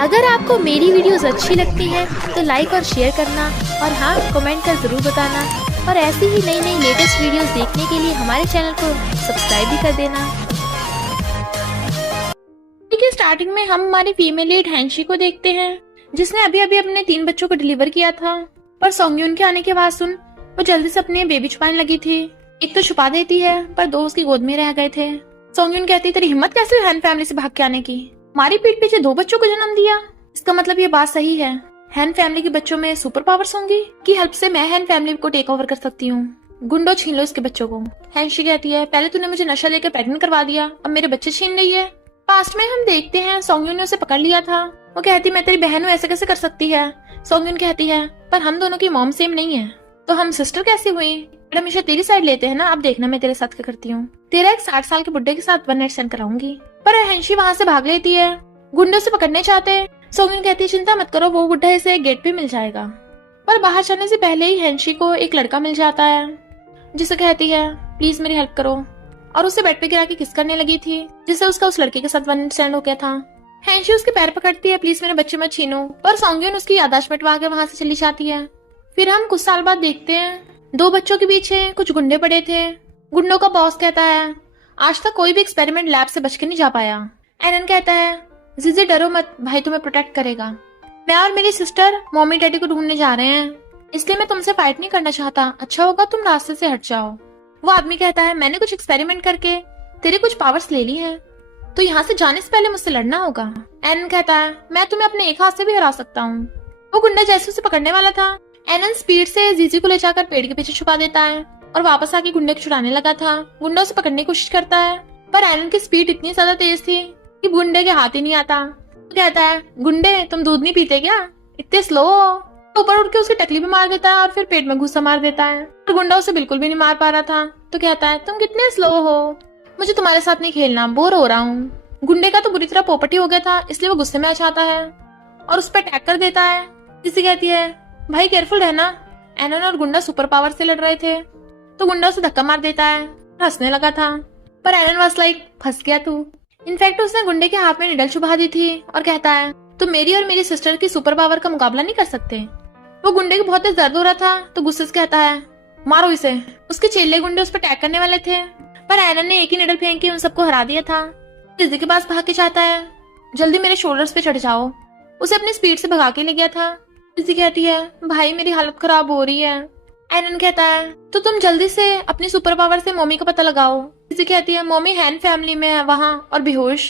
अगर आपको मेरी वीडियोस अच्छी लगती हैं तो लाइक और शेयर करना और हाँ कमेंट कर ज़रूर बताना और ऐसी ही नई नई लेटेस्ट वीडियोस देखने के लिए हमारे चैनल को सब्सक्राइब भी कर देना। देखिए स्टार्टिंग में हम हमारी फीमेल लीड हैंशी को देखते हैं जिसने अभी अभी अपने 3 बच्चों को डिलीवर किया था। पर सोंगयुन के आने की आवाज सुन वो जल्दी से अपने बेबी छुपाने लगी थी। एक तो छुपा देती है पर 2 उसकी गोद में रह गए थे। सोंगयुन कहती तेरी हिम्मत कैसे हुई हैन फैमिली से भाग के आने की, हमारी पीठ पीछे 2 बच्चों को जन्म दिया। इसका मतलब ये बात सही है, हैन फैमिली के बच्चों में सुपर पावर्स होंगी की हेल्प से मैं हैन फैमिली को टेक ओवर कर सकती हूँ। गुंडो छीन लो इसके बच्चों को। हैंशी कहती है पहले तूने मुझे नशा लेकर प्रेग्नेंट करवा दिया, अब मेरे बच्चे छीन रही है। पास्ट में हम देखते हैं सोंगयुन ने उसे पकड़ लिया था। वो कहती मैं तेरी बहन हूँ, ऐसे कैसे कर सकती है। सोंगयुन कहती है पर हम दोनों की मॉम सेम नहीं है तो हम सिस्टर कैसे हुई। हमेशा तेरी साइड लेते हैं ना, अब देखना मैं तेरे साथ क्या करती हूँ। तेरा एक 60 साल के बुड्ढे के साथ 1 नाइट स्टैंड कराऊंगी। पर हैंशी वहाँ से भाग लेती है। गुंडों से पकड़ने चाहते। सोंगयुन कहती है चिंता मत करो, वो बुड्ढा इसे गेट पे मिल जाएगा। पर बाहर जाने से पहले ही हैंशी को एक लड़का मिल जाता है जिसे कहती है प्लीज मेरी हेल्प करो और उसे बेड पे गिरा के किस करने लगी थी जिससे उसका उस लड़के के साथ 1 नाइट स्टैंड हो गया था। हैंशी उसके पैर पकड़ती है प्लीज मेरे बच्चे मत छीनो, पर सोंगयुन उसकी याददाश्त मिटवा के वहां से चली जाती है। फिर हम कुछ साल बाद देखते हैं 2 बच्चों के पीछे कुछ गुंडे पड़े थे। गुंडों का बॉस कहता है आज तक कोई भी एक्सपेरिमेंट लैब से बच के नहीं जा पाया। एनन कहता है जीजी डरो मत, भाई तुम्हें प्रोटेक्ट करेगा। मैं और मेरी सिस्टर मम्मी डैडी को ढूंढने जा रहे हैं, इसलिए मैं तुमसे फाइट नहीं करना चाहता, अच्छा होगा तुम रास्ते से हट जाओ। वो आदमी कहता है मैंने कुछ एक्सपेरिमेंट करके तेरे कुछ पावर्स ले ली हैं, तो यहाँ से जाने से पहले मुझसे लड़ना होगा। एनन कहता है मैं तुम्हें अपने एक हाथ से भी हरा सकता हूँ। वो गुंडा जैसे उसे पकड़ने वाला था, एनन स्पीड से जीजी को ले जाकर पेड़ के पीछे छुपा देता है और वापस आके गुंडे को छुड़ाने लगा था। गुंडा उसे पकड़ने की कोशिश करता है पर एनन की स्पीड इतनी ज्यादा तेज थी कि गुंडे के हाथ ही नहीं आता। तो कहता है गुंडे तुम दूध नहीं पीते क्या, इतने स्लो हो। ऊपर उठ के उसकी टकली भी मार देता है और फिर पेट में घुसा मार देता है। और गुंडा उसे बिल्कुल भी नहीं मार पा रहा था तो कहता है तुम कितने स्लो हो, मुझे तुम्हारे साथ नहीं खेलना, बोर हो रहा हूँ। गुंडे का तो बुरी तरह पोपटी हो गया था इसलिए वो गुस्से में आ जाता है और उस पर अटैक कर देता है। जिसे कहती है भाई केयरफुल रहना। एनन और गुंडा सुपर पावर से लड़ रहे थे तो गुंडा उसे धक्का मार देता है, हंसने लगा था पर एनन वाज लाइक फंस गया तू। इनफैक्ट उसने गुंडे के हाथ में निडल चुभा दी थी और कहता है तुम मेरी और मेरी सिस्टर की सुपर पावर का मुकाबला नहीं कर सकते। वो गुंडे को बहुत दर्द हो रहा था तो गुस्से से कहता है मारो इसे। उसके चेले गुंडे उस पर अटैक करने वाले थे पर एनन ने एक ही निडल फेंक के उन सबको हरा दिया था। जीजी के पास भाग के चाहता है जल्दी मेरे शोल्डर्स पे चढ़ जाओ, उसे अपनी स्पीड से भगा के ले गया था। जीजी कहती है भाई मेरी हालत खराब हो रही है। एनन कहता है तो तुम जल्दी से अपनी सुपर पावर से मम्मी का पता लगाओ। जीजी कहती है मम्मी हैन फैमिली में है वहाँ और बेहोश।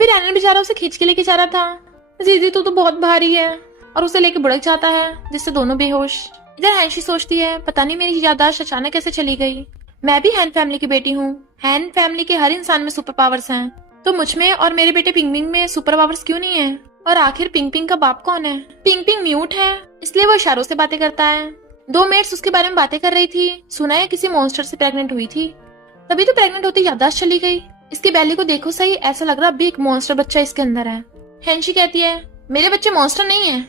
फिर एनन बेचारा उसे खींच के लेके जा रहा था। जीजी तू तो बहुत भारी है और उसे लेके बुड़क जाता है जिससे दोनों बेहोश। इधर हैंशी सोचती है पता नहीं मेरी याददाश्त अचानक कैसे चली गई, मैं भी हैन फैमिली की बेटी हूँ, हैन फैमिली के हर इंसान में सुपर पावर्स हैं, तो मुझ में और मेरे बेटे पिंग पिंग में सुपर पावर्स क्यों नहीं है। और आखिर पिंग पिंग का बाप कौन है। पिंग पिंग म्यूट है इसलिए वो इशारों से बातें करता है। 2 मेट्स उसके बारे में बातें कर रही थी, सुना है किसी मॉन्स्टर से प्रेग्नेंट हुई थी, तभी तो प्रेग्नेंट होती याददाश्त चली गई। इसकी बैली को देखो सही, ऐसा लग रहा अभी एक मॉन्स्टर बच्चा इसके अंदर है। हैंशी कहती है मेरे बच्चे मॉन्स्टर नहीं है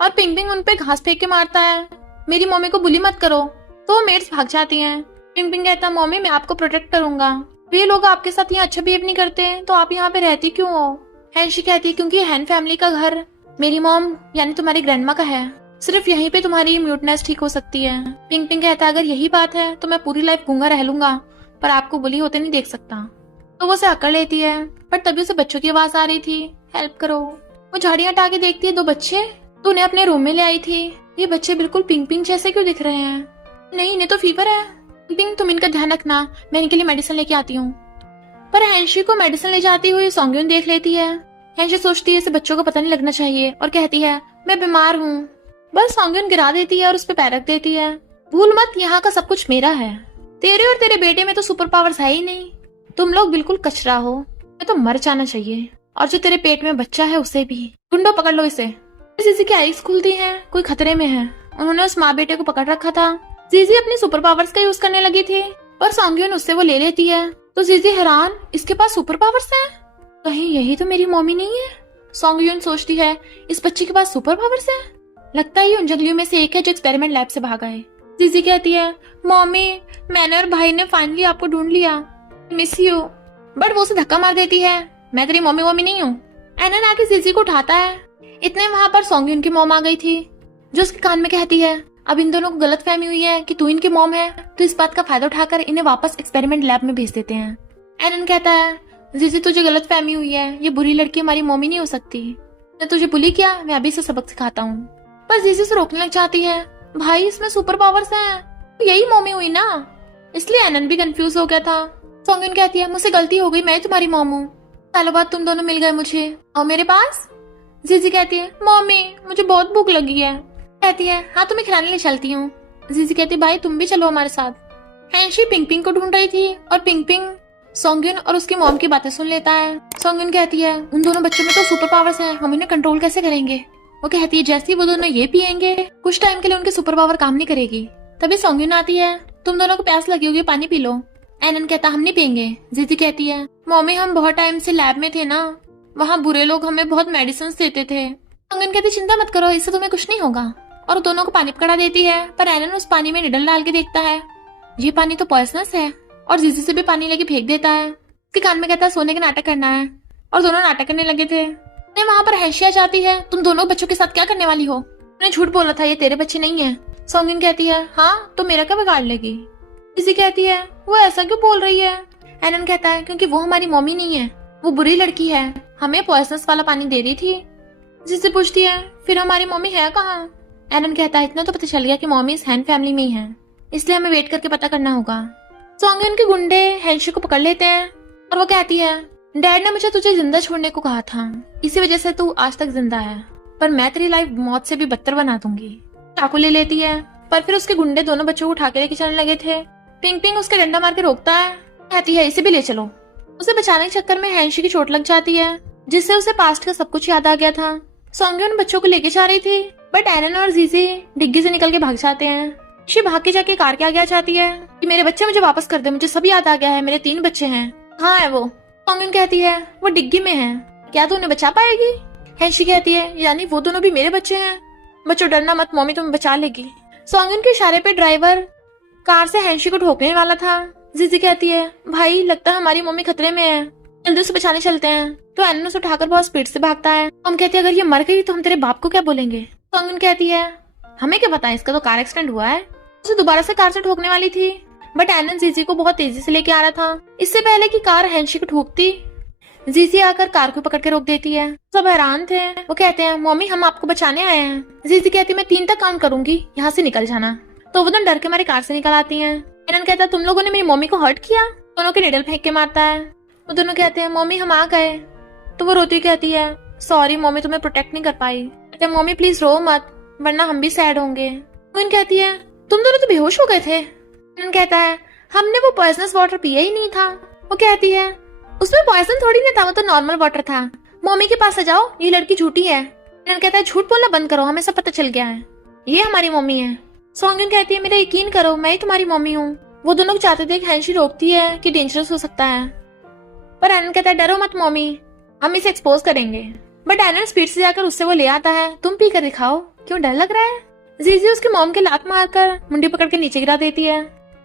और पिंग पिंग उन पे घास फेंक के मारता है, मेरी मम्मी को बुली मत करो। तो वो मेट्स भाग जाती हैं। पिंग पिंग कहता मम्मी मैं आपको प्रोटेक्ट करूंगा, ये लोग आपके साथ यहाँ अच्छा बिहेव नहीं करते तो आप यहाँ पे रहती क्यों हो। हैंशी कहती है क्योंकि हैन फैमिली का घर मेरी मॉम यानी तुम्हारी ग्रैंडमा का है, सिर्फ यहीं पे तुम्हारी म्यूटनेस ठीक हो सकती है। पिंग पिंग कहता है अगर यही बात है तो मैं पूरी लाइफ गूंगा रह लूंगा पर आपको बुली होते नहीं देख सकता। तो वो उसे अकड़ लेती है पर तभी उसे बच्चों की आवाज आ रही थी हेल्प करो। वो झाड़ियां हटा के देखती है 2 बच्चे तो उन्हें अपने रूम में ले आई थी। ये बच्चे बिल्कुल पिंग पिंग जैसे क्यों दिख रहे हैं, नहीं इन्हें तो फीवर है। पिंग तुम इनका ध्यान रखना, मैं इनके लिए मेडिसिन लेके आती हूँ। पर हैंशी को मेडिसिन ले जाती हुई सोंगयुन देख लेती है। हैंशी सोचती है इसे बच्चों को पता नहीं लगना चाहिए और कहती है मैं बीमार हूँ। बस सोंगयुन गिरा देती है और उस पर पैर रख देती है। भूल मत यहाँ का सब कुछ मेरा है, तेरे और तेरे बेटे में तो सुपर पावर्स है ही नहीं, तुम लोग बिल्कुल कचरा हो, मैं तो मर जाना चाहिए और जो तेरे पेट में बच्चा है उसे भी। गुंडो पकड़ लो इसे। जीजी की आईज खुलती है, कोई खतरे में है। उन्होंने उस माँ बेटे को पकड़ रखा था। जीजी अपनी सुपर पावर्स का यूज करने लगी थी पर सोंगयुन उससे वो ले लेती है तो जीजी हैरान इसके पास सुपर पावर्स हैं, कहीं यही तो मेरी मम्मी नहीं है। सोंगयुन सोचती है इस बच्चे के पास सुपर पावर्स हैं, लगता है उन जंगलियों में से एक है जो एक्सपेरिमेंट लैब से भागा है। जीजी कहती है मम्मी मैंने और भाई ने फाइनली आपको ढूंढ लिया, मिस यू। बट वो उसे धक्का मार देती है मैं तेरी मम्मी नहीं हूँ। एनन आके जीजी को उठाता है इतने वहां पर सोंगयुन की मॉम आ गई थी, जो उसके कान में कहती है अब इन दोनों को गलतफहमी हुई है कि तू इनकी मॉम है, तो इस बात का फायदा उठाकर इन्हें वापस एक्सपेरिमेंट लैब में भेज देते हैं। एनन कहता है जीजी तुझे गलतफहमी हुई है, ये बुरी लड़की हमारी मॉमी नहीं हो सकती, मैं तुझे बुली किया, मैं अभी से सबक सिखाता हूँ। पर जीजी उसे रोकने लग जाती है, भाई इसमें सुपर पावर्स हैं, यही मॉमी हुई ना। इसलिए एनन भी कंफ्यूज हो गया था। सोंगयुन कहती है मुझसे गलती हो गई, मैं तुम्हारी मॉम हूँ, सालों बाद तुम दोनों मिल गए मुझे, आओ मेरे पास। जीजी कहती है मॉमी मुझे बहुत भूख लगी है। कहती है हाँ तुम्हें खिलाने ले चलती हूँ। जीजी कहती है भाई तुम भी चलो हमारे साथ। हैंशी पिंग पिंग को ढूंढ रही थी और पिंग पिंग सोंगयुन और उसकी मॉम की बातें सुन लेता है। सोंगयुन कहती है उन दोनों बच्चों में तो सुपर पावर्स है, हम इन्हें कंट्रोल कैसे करेंगे। वो कहती है जैसे ही वो दोनों ये पियेंगे कुछ टाइम के लिए उनकी सुपर पावर काम नहीं करेगी। तभी सोंगयुन आती है, तुम दोनों को प्यास लगी होगी, पानी पी लो। एनन कहता हम नहीं पियेंगे। जीजी कहती है मॉमी हम बहुत टाइम से लैब में थे ना, वहाँ बुरे लोग हमें बहुत मेडिसिन देते थे। सोंगयुन कहती चिंता मत करो, इससे तुम्हें कुछ नहीं होगा, और दोनों को पानी पकड़ा देती है। पर एनन उस पानी में निडल डाल के देखता है, ये पानी तो पॉइजनस है, और जीजी से भी पानी लेके फेंक देता है। उसके कान में कहता है सोने का नाटक करना है, और दोनों नाटक करने लगे थे। वहां पर हैंशी आ जाती है, तुम दोनों बच्चों के साथ क्या करने वाली हो, तुमने झूठ बोला था, ये तेरे बच्चे नहीं है। सोंगयुन कहती है हाँ तो मेरा क्या बिगाड़ लेगी। जीजी कहती है वो ऐसा क्यों बोल रही है। एनन कहता है क्योंकि वो हमारी मम्मी नहीं है, वो बुरी लड़की है, हमें पॉइजनस वाला पानी दे रही थी। जीजी पूछती है फिर हमारी मम्मी है कहाँ। एनन कहता है इतना तो पता चल गया कि मम्मी इस हैन फैमिली में ही है, इसलिए हमें वेट करके पता करना होगा। सोंगयुन के गुंडे हैंशी को पकड़ लेते हैं और वो कहती है डैड ने मुझे तुझे जिंदा छोड़ने को कहा था, इसी वजह से तू आज तक जिंदा है, पर मैं तेरी लाइफ मौत से भी बदतर बना दूंगी। चाकू ले लेती है, पर फिर उसके गुंडे दोनों बच्चों को उठा के लेके चलने लगे थे। पिंग पिंग उसके डंडा मार के रोकता है, कहती है इसे भी ले चलो। उसे बचाने के चक्कर में हैंशी की चोट लग जाती है, जिससे उसे पास्ट का सब कुछ याद आ गया था। सोंगयुन बच्चों को लेके जा रही थी, बट एनन और जीजी डिग्गी से निकल के भाग जाते हैं। शी भाग के जाके कार के आगे आ जाती है कि मेरे बच्चे मुझे वापस कर दे, मुझे सब याद आ गया है, मेरे 3 बच्चे हैं। हाँ है वो। सोंगयुन कहती है वो डिग्गी में है, क्या तू उन्हें बचा पाएगी। हैंशी कहती है यानी वो दोनों भी मेरे बच्चे हैं। बच्चों डरना मत, मम्मी तुम्हें बचा लेगी। सोंगयुन के इशारे पे ड्राइवर कार से हैंशी को ठोकने वाला था। जीजी कहती है भाई लगता है हमारी मम्मी खतरे में है, जल्दी उसे बचाने चलते हैं। तो एनन उसे उठाकर बहुत स्पीड से भागता है। हम कहते हैं अगर ये मर गई तो हम तेरे बाप को क्या बोलेंगे। सोंगयुन कहती है हमें क्या पता है, इसका तो कार एक्सीडेंट हुआ है। उसे दोबारा से कार से ठोकने वाली थी, बट एनन जीजी को बहुत तेजी से लेके आ रहा था। इससे पहले कि कार हैंशी को ठोकती, जीजी आकर कार को पकड़ के रोक देती है। सब हैरान थे, वो कहते हैं मम्मी हम आपको बचाने आए हैं। जीजी कहती है मैं 3 तक काउंट करूंगी, यहाँ से निकल जाना। तो वो दोनों डर के मारे कार से निकल आती हैं। एनन कहता है तुम लोगों ने मेरी मम्मी को हर्ट किया। दोनों के निडल फेंक के मारता है। वो दोनों कहते हैं मम्मी हम आ गए। तो वो रोती कहती है सॉरी मम्मी तुम्हें प्रोटेक्ट नहीं कर पाई। कहते हैं मम्मी प्लीज रो मत, वरना हम भी सैड होंगे। वो कहती है तुम दोनों तो बेहोश हो गए थे। एनन कहता है हमने वो पॉइजनस वाटर पिया ही नहीं था। वो कहती है उसमें पॉइजन थोड़ी नहीं था, वो तो नॉर्मल वाटर था। मम्मी के पास आ जाओ, ये लड़की झूठी है। एनन कहता है झूठ बोलना बंद करो, हमें सब पता चल गया है, ये हमारी मम्मी है। सोंगयुन कहती है मेरा यकीन करो, मैं ही तुम्हारी मम्मी हूँ। वो दोनों चाहते थे, हैंशी रोकती है कि डेंजरस हो सकता है, पर एनन कहता है डरो मत मम्मी, हम इसे एक्सपोज करेंगे। बट एनन स्पीड से जाकर उससे वो ले आता है, तुम पी कर दिखाओ, क्यों डर लग रहा है। जीजी उसके मॉम के लात मारकर मुंडी पकड़ के नीचे गिरा देती है।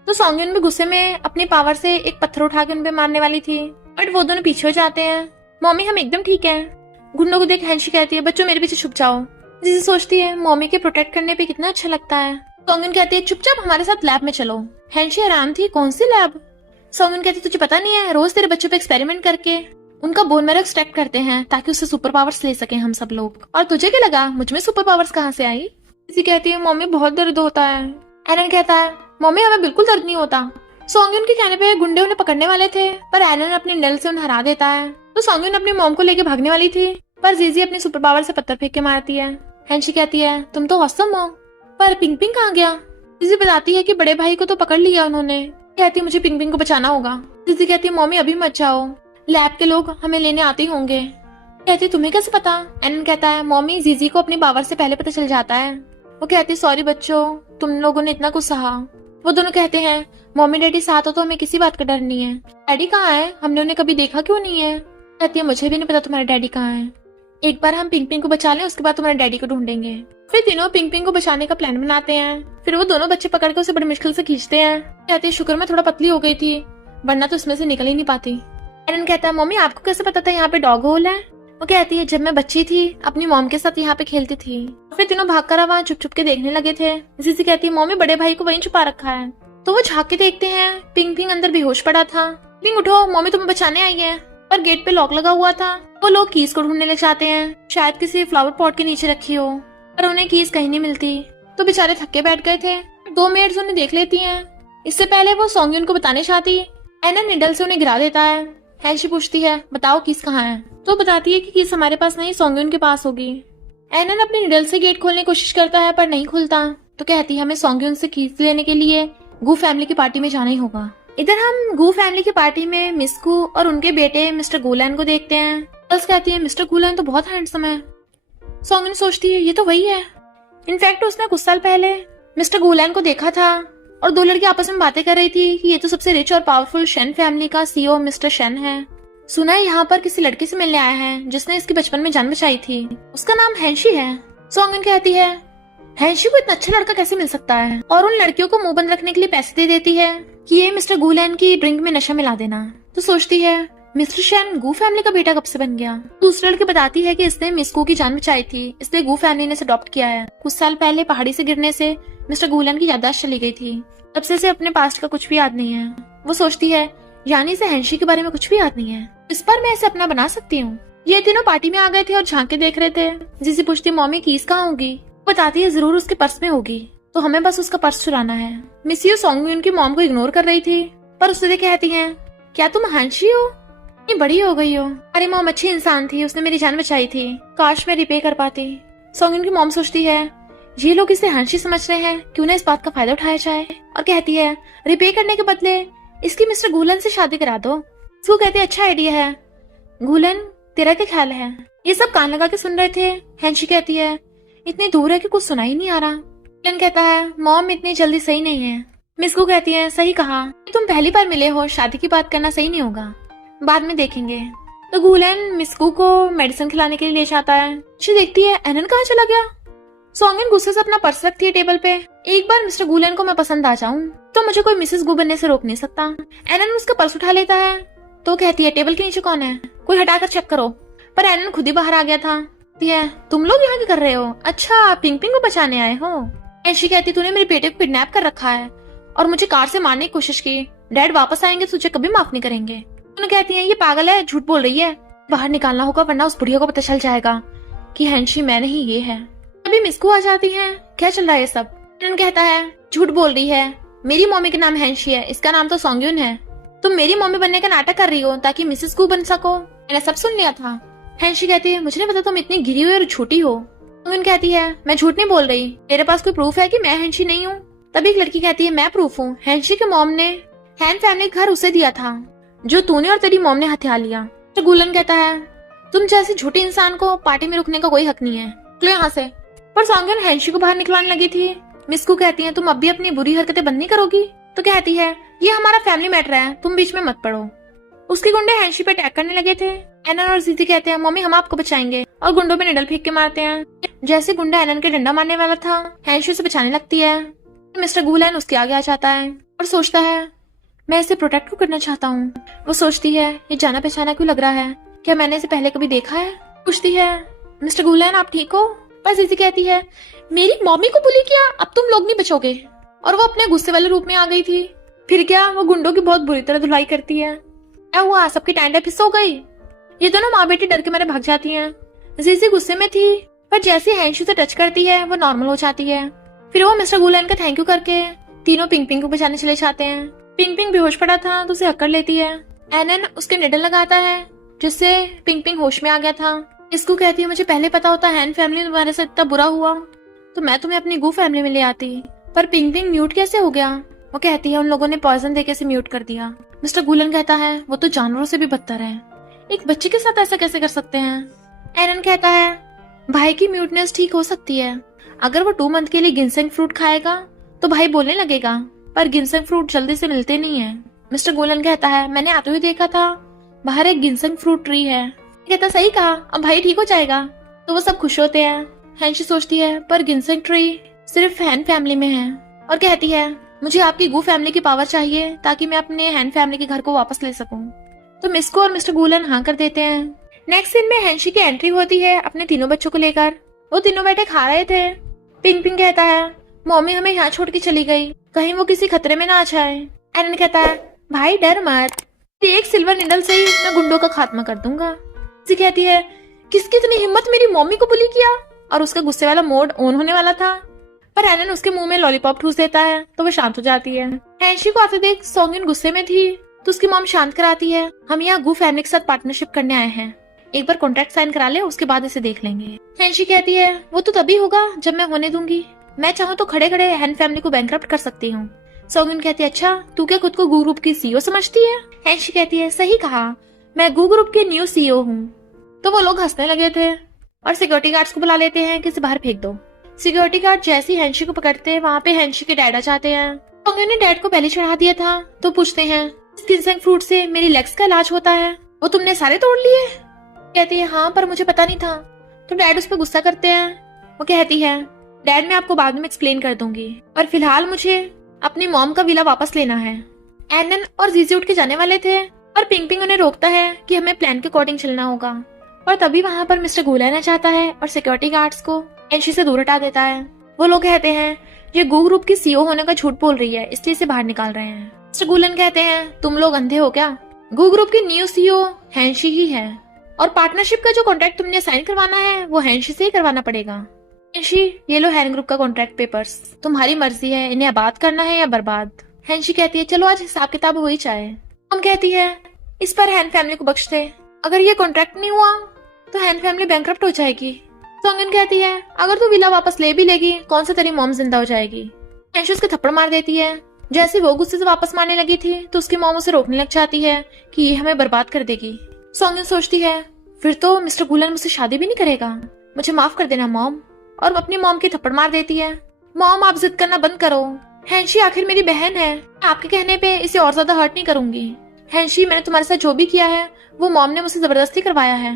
तो सोंगयुन भी गुस्से में अपनी पावर से एक पत्थर उठा के उन पे मारने वाली थी, बट वो दोनों पीछे हो जाते हैं। मम्मी हम एकदम ठीक है। गुंडों को देख हैंशी कहती है बच्चों मेरे पीछे छुप जाओ। जीजी सोचती है मम्मी के प्रोटेक्ट करने पे कितना अच्छा लगता है। सोंगयुन कहती है चुपचाप हमारे साथ लैब में चलो। हैंशी हैरान थी, कौन सी लैब। सोंगयुन कहती है तुझे पता नहीं है, रोज तेरे बच्चों पे एक्सपेरिमेंट करके उनका बोन मैरो एक्सट्रैक्ट करते हैं ताकि उससे सुपर पावर्स ले सके हम सब लोग। और तुझे क्या लगा मुझ में सुपर पावर्स कहाँ से आई। जीजी कहती है मम्मी बहुत दर्द होता है। एनन कहता है मम्मी हमें बिल्कुल दर्द नहीं होता। सोंगयुन के कहने पे गुंडे उन्हें पकड़ने वाले थे, पर एनन अपने नेल से उन्हें हरा देता है। तो सोंगयुन अपनी मॉम को लेके भागने वाली थी, पर जीजी अपनी सुपर पावर से पत्थर फेंक के मारती है। हैंशी कहती है तुम तो औसम हो, पर पिंग पिंग कहाँ गया। जीजी बताती है कि बड़े भाई को तो पकड़ लिया उन्होंने। कहती है मुझे पिंग पिंग को बचाना होगा। जीजी कहती है मम्मी अभी मत जाओ, लैब के लोग हमें लेने आते होंगे। कहती तुम्हें कैसे पता। एनन कहता है मम्मी जीजी को अपनी पावर से पहले पता चल जाता है। वो कहती सॉरी बच्चों, तुम लोगों ने इतना कुछ सहा। वो दोनों कहते हैं मम्मी डैडी साथ हो तो हमें किसी बात का डर नहीं है। डैडी कहाँ है, हमने उन्हें कभी देखा क्यों नहीं है। कहती है मुझे भी नहीं पता तुम्हारे डैडी कहाँ है, एक बार हम पिंग पिंग को बचा लें, उसके बाद तुम्हारे डैडी को ढूंढेंगे। फिर तीनों पिंग पिंग को बचाने का प्लान बनाते हैं। फिर वो दोनों बच्चे पकड़ के उसे बड़ी मुश्किल से खींचते हैं। कहती है शुक्र मैं थोड़ा पतली हो गई थी, वरना तो उसमें से निकल ही नहीं पाती। एनन कहता है मम्मी आपको कैसे पता था यहाँ पे डॉग होल है। वो कहती है जब मैं बच्ची थी अपनी मॉम के साथ यहाँ पे खेलती थी, फिर तीनों भागकर वहाँ छुप छुप के देखने लगे थे। जीजी कहती है मम्मी बड़े भाई को वहीं छुपा रखा है। तो वो झांक के देखते हैं, पिंग पिंग अंदर बेहोश पड़ा था। पिंग उठो, मम्मी तुम्हें बचाने आई है। पर गेट पे लॉक लगा हुआ था। वो लोग कीज को ढूंढने लग जाते हैं, शायद किसी फ्लावर पॉट के नीचे रखी हो, पर उन्हें कीज कहीं नहीं मिलती। तो बेचारे थक्के बैठ गए थे। 2 मेड्स उन्हें देख लेती हैं। इससे पहले वो सॉन्गयुन को बताने चाहती, एनन निडल से उन्हें गिरा देता है। हैंशी पूछती है बताओ कीज कहाँ है। तो बताती है कि कीज हमारे पास नहीं, सॉन्गयुन के पास होगी। एनन अपनी निडल से गेट खोलने की कोशिश करता है पर नहीं खुलता। तो कहती है हमें सॉन्गयुन से कीज लेने के लिए गू फैमिली की पार्टी में जाना ही होगा। इधर हम गू फैमिली की पार्टी में मिस गू और उनके बेटे मिस्टर गुलैन को देखते हैं। गर्ल्स कहती है मिस्टर गुलैन तो बहुत हैंडसम है। सॉन्गयुन सोचती है ये तो वही है। इनफैक्ट उसने कुछ साल पहले मिस्टर गुलैन को देखा था और 2 लड़की आपस में बातें कर रही थी कि ये तो सबसे रिच और पावरफुल शेन फैमिली का सीईओ मिस्टर शेन है। सुना है यहाँ पर किसी लड़की से मिलने आया है जिसने इसकी बचपन में जान बचाई थी, उसका नाम हैंशी है। सॉन्गयुन कहती है हैंशी को इतना अच्छा लड़का कैसे मिल सकता है, और उन लड़कियों को मुंह बंद रखने के लिए पैसे दे देती है कि ये मिस्टर गुलैन की ड्रिंक में नशा मिला देना। तो सोचती है मिस्टर शेन गू फैमिली का बेटा कब से बन गया। दूसरी लड़की बताती है कि इसने मिस गू की जान बचाई थी, इसलिए गू फैमिली ने इसे अडॉप्ट किया है। कुछ साल पहले पहाड़ी से गिरने से मिस्टर गुलैन की याददाश्त चली गई थी, तब से इसे अपने पास्ट का कुछ भी याद नहीं है। वो सोचती है यानी इसे हैंशी के बारे में कुछ भी याद नहीं है, इस पर मैं इसे अपना बना सकती हूँ। ये तीनों पार्टी में आ गए थे और झांक के देख रहे थे। जिसे पूछती मम्मी कीज कहाँ होगी। बताती है जरूर उसके पर्स में होगी, तो हमें बस उसका पर्स चुराना है। मिस यू सॉन्गयुन की मॉम को इग्नोर कर रही थी, पर उससे कहती है क्या तुम हैंशी हो, इतनी बड़ी हो गई हो। अरे मॉम अच्छी इंसान थी, उसने मेरी जान बचाई थी, काश मैं रिपे कर पाती। सॉन्गयुन की मॉम सोचती है ये लोग इसे हैंशी समझ रहे हैं, क्यों ना इस बात का फायदा उठाया जाए, और कहती है रिपे करने के बदले इसकी मिस्टर गुलन से शादी करा दो। वो कहती है अच्छा आइडिया है। गुलन तेरा क्या ख्याल है। ये सब कान लगा के सुन रहे थे। हैंशी कहती है इतनी दूर है कि कुछ सुना ही नहीं आ रहा। गुलन कहता है मॉम इतनी जल्दी सही नहीं है। मिस गू कहती है सही कहा, तुम पहली बार मिले हो, शादी की बात करना सही नहीं होगा, बाद में देखेंगे। तो गुलन मिस गू को मेडिसिन खिलाने के लिए ले जाता है। देखती है एनन कहाँ चला गया। सॉन्गयुन गुस्से से अपना पर्स रखती है टेबल पे। एक बार मिस्टर गुलन को मैं पसंद आ जाऊं तो मुझे कोई मिसेस गू बनने से रोक नहीं सकता। एनन उसका पर्स उठा लेता है तो कहती है टेबल के नीचे कौन है, कोई हटाकर चेक करो। पर एनन खुद ही बाहर आ गया था। तुम लोग यहाँ क्या कर रहे हो। अच्छा पिंग पिंग को बचाने आए हो। ऐशी कहती तूने मेरे बेटे को किडनैप कर रखा है और मुझे कार से मारने की कोशिश की, डैड वापस आएंगे तो तुझे कभी माफ नहीं करेंगे। उन्हें कहती है ये पागल है, झूठ बोल रही है, बाहर निकालना होगा वरना उस बुढ़िया को पता चल जाएगा कि हैंशी मैं नहीं ये है। अभी मिस्कू आ जाती है, क्या चल रहा है सब। एनन कहता है झूठ बोल रही है, मेरी मम्मी का नाम हैंशी है, इसका नाम तो सॉन्गयुन है। तुम मेरी मम्मी बनने का नाटक कर रही हो ताकि मिसेस गू बन सको, मैंने सब सुन लिया था। हैंशी कहती है मुझे नहीं पता तुम इतनी गिरी हुई और झूठी हो। सॉन्गयुन कहती है मैं झूठ नहीं बोल रही, तेरे पास कोई प्रूफ है कि मैं हैंशी नहीं हूँ। तभी एक लड़की कहती है मैं प्रूफ हूँ, हैंशी के मॉम ने हैन फैमिली घर उसे दिया था जो तूने और तेरी मॉम ने हथिया लिया। तो गुलन कहता है तुम जैसी झूठी इंसान को पार्टी में रुकने का कोई हक नहीं है, तो यहाँ से। पर सॉन्गयुन हैंशी को बाहर निकलवाने लगी थी। मिस्कू कहती है तुम अब भी अपनी बुरी हरकतें बंद नहीं करोगी। तो कहती है ये हमारा फैमिली मैटर है, तुम बीच में मत पड़ो। उसके गुंडे हैंशी पे अटैक करने लगे थे। एनन और जीती कहते हैं मम्मी हम आपको बचाएंगे, और गुंडों पे निडल फेंक के मारते हैं। जैसे गुंडा एनन के डंडा मारने वाला था, हैंशी उसे बचाने लगती है। मिस्टर गुलैन उसके आगे आ जाता है और सोचता है मैं इसे प्रोटेक्ट क्यों करना चाहता हूँ। वो सोचती है ये जाना पहचाना क्यों लग रहा है, क्या मैंने इसे पहले कभी देखा है। पूछती है मिस्टर गुलैन आप ठीक हो। पर जीती कहती है मेरी मम्मी को बुली किया, अब तुम लोग नहीं बचोगे। और वो अपने गुस्से वाले रूप में आ गई थी। फिर क्या, वो गुंडों की बहुत बुरी तरह धुलाई करती है। क्या हुआ, सबकी टाइम फिस हो गई। ये दोनों माँ बेटी डर के मारे भाग जाती हैं। जीजी गुस्से में थी, पर जैसे हैंशी से टच करती है वो नॉर्मल हो जाती है। फिर वो मिस्टर गुलैन का थैंक यू करके तीनों पिंग पिंग को बचाने चले जाते हैं। पिंग पिंग बेहोश पड़ा था तो उसे हक्कर लेती है। एनन उसके निडल लगाता है जिससे पिंग पिंग होश में आ गया था। इसको कहती है मुझे पहले पता होता हैन फैमिली में तुम्हारे साथ इतना बुरा हुआ तो मैं तुम्हें अपनी गू फैमिली में ले आती। पर पिंग पिंग म्यूट कैसे हो गया। वो कहती है उन लोगों ने पॉइजन देके इसे म्यूट कर दिया। मिस्टर गुलन कहता है वो तो जानवरों से भी बदतर है, एक बच्चे के साथ ऐसा कैसे कर सकते हैं। एनन कहता है भाई की म्यूटनेस ठीक हो सकती है, अगर वो 2 मंथ के लिए गिनसेंग फ्रूट खाएगा तो भाई बोलने लगेगा, पर गिनसेंग फ्रूट जल्दी से मिलते नहीं है। मिस्टर गुलन कहता है मैंने आते हुए देखा था, बाहर एक गिनसेंग फ्रूट ट्री है। कहता सही कहा, अब भाई ठीक हो जाएगा। तो वो सब खुश होते हैं। हैंशी सोचती है पर गिनसेंग ट्री सिर्फ हैन फैमिली में है, और कहती है मुझे आपकी गू फैमिली की पावर चाहिए ताकि मैं अपने हैन फैमिली के घर को वापस ले सकूं। तो मिस्को और मिस्टर गुलन हाँ कर देते हैं। नेक्स्ट सीन में हैंशी की एंट्री होती है अपने तीनों बच्चों को लेकर। वो तीनों बैठे खा रहे थे। पिंग पिंग कहता है मम्मी हमें यहाँ छोड़ के चली गई, कहीं वो किसी खतरे में ना आ जाए। एनन कहता है भाई डर मत, एक सिल्वर निडल से ही मैं गुंडों का खात्मा कर दूंगा। सी कहती है किसकी इतनी हिम्मत मेरी मम्मी को बुली किया, और उसका गुस्से वाला मोड ऑन होने वाला था, पर एनन उसके मुंह में लॉलीपॉप ठूस देता है तो वो शांत हो जाती है। हैंशी को आते देख सॉन्गिन गुस्से में थी तो उसकी मॉम शांत कराती है हम यहाँ गू फैमिली के साथ पार्टनरशिप करने आए हैं, एक बार कॉन्ट्रैक्ट साइन करा ले उसके बाद इसे देख लेंगे। हैंशी कहती है वो तो तभी होगा जब मैं होने दूंगी, मैं चाहूँ तो खड़े खड़े हैन फैमिली को बैंकरप्ट कर सकती हूँ। सॉन्गिन कहती है अच्छा तू क्या खुद को गू ग्रुप की सीईओ समझती है। हैंशी कहती है सही कहा, मैं गू ग्रुप की न्यू सीईओ हूँ। तो वो लोग हंसने लगे थे और सिक्योरिटी गार्ड्स को बुला लेते हैं कि इसे बाहर फेंक दो। सिक्योरिटी गार्ड जैसे ही हैंशी को पकड़ते हैं वहाँ पे हैंशी के डैड आ जाते हैं। सॉन्गिन ने डैड को पहले चढ़ा दिया था तो पूछते हैं स्किनसेंग फ्रूट से मेरी लेग्स का इलाज होता है, वो तुमने सारे तोड़ लिए। कहती है हाँ पर मुझे पता नहीं था। तो डैड उस पर गुस्सा करते हैं। वो कहती है डैड मैं आपको बाद में एक्सप्लेन कर दूंगी, और फिलहाल मुझे अपनी मॉम का विला वापस लेना है। एनन और जीजी उठ के जाने वाले थे और पिंग पिंग उन्हें रोकता है कि हमें प्लान के अकॉर्डिंग चलना होगा, और तभी वहाँ पर मिस्टर गुलेन आ जाता है और सिक्योरिटी गार्ड्स को हैंशी से दूर हटा देता है। वो लोग कहते हैं ये गू ग्रुप की सीईओ होने का झूठ बोल रही है इसलिए इसे बाहर निकाल रहे हैं। मिस्टर गुलेन कहते हैं तुम लोग अंधे हो क्या, गू ग्रुप की न्यू सीईओ हैंशी ही है, और पार्टनरशिप का जो कॉन्ट्रैक्ट तुमने साइन करवाना है वो हैंशी से ही करवाना पड़ेगा। हैंशी ये लो हैन ग्रुप का कॉन्ट्रैक्ट पेपर्स, तुम्हारी मर्जी है इन्हें आबाद करना है या बर्बाद। हैंशी कहती है चलो आज हिसाब किताब हो ही जाए। हम कहती है इस पर हैन फैमिली को बख्श दे, अगर ये कॉन्ट्रैक्ट नहीं हुआ तो हैन फैमिली बैंकरप्ट हो जाएगी। सॉन्गिन कहती है अगर तू विला वापस ले भी लेगी कौन सा तेरी मॉम जिंदा हो जाएगी। हैंशी उसके थप्पड़ मार देती है। जैसे वो गुस्से से वापस मारने लगी थी तो उसकी मॉम उसे रोकने लग जाती है कि ये हमें बर्बाद कर देगी। सॉन्गिन सोचती है फिर तो मिस्टर गुलेन मुझसे शादी भी नहीं करेगा, मुझे माफ कर देना मॉम, और अपनी मॉम की थप्पड़ मार देती है। मॉम आप जिद करना बंद करो, हैंशी आखिर मेरी बहन है, आपके कहने पे इसे और ज्यादा हर्ट नहीं करूंगी। हैंशी मैंने तुम्हारे साथ जो भी किया है वो मॉम ने मुझसे जबरदस्ती करवाया है।